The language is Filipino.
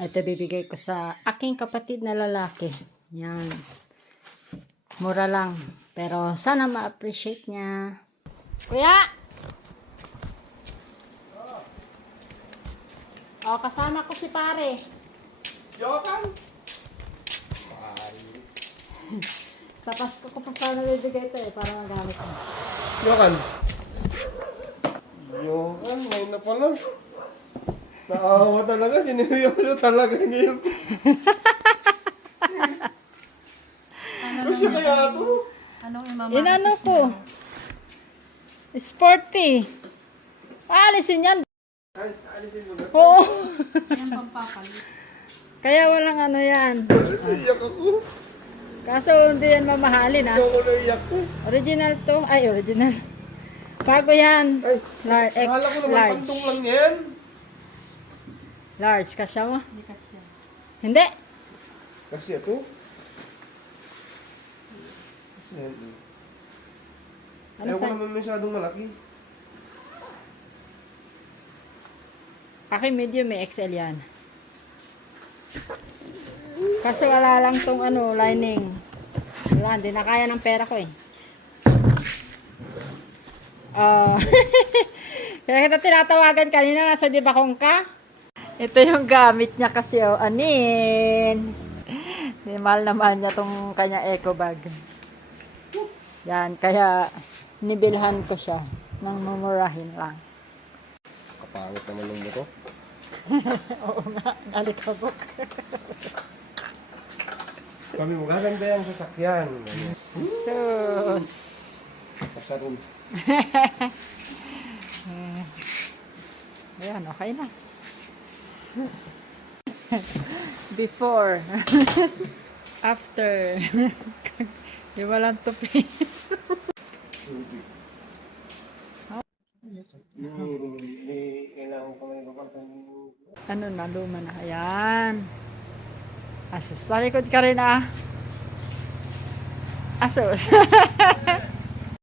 Ito bibigay ko sa aking kapatid na lalaki. Yan. Mura lang. Pero sana ma-appreciate niya. Kuya! O, kasama ko si pare. Yokan! Sa Pasko ko pa sana bibigay ito para magamit ko. Yokan! Yokan, ngayon na pala. Naawa talaga, sineryoso talaga niya yung... Kasi kaya ito? Anong imamahal? Inano ko. Sporty. Aalisin yan. Ay, alisin mo na. Oo. Yan pampapalit. Kaya walang ano yan. Iyak ako. Kaso hindi yan mamahalin Ikaw ah. ko na iyak ko. Original to. Ay, original. Bago yan. Ay, Large. akala ko naman Large. pantong lang yan. Large. Kasya mo? Hindi kasya. Hindi. Kasi ito? Kasi yan. Ano Ayaw ko sa? naman masyadong malaki. Akin medium may XL yan. Kaso wala lang tong ano, lining. Wala, hindi na kaya ng pera ko eh. Kaya kita tinatawagan kanina, nasa di ba kong ka? Ito yung gamit niya kasi oh, anin. Mahal naman niya tong kanya eco bag. Yan, kaya nibilhan ko siya ng mumurahin lang. Kapangit naman yung buto. Oo nga, alikabok. Kami mo, gaganda yung sasakyan. Sus. Sa room. Ayan, okay na. Before. After. Di walang tupi. Ano na, luma na. Ayan. Asus, talikod ka rin ah. Asus.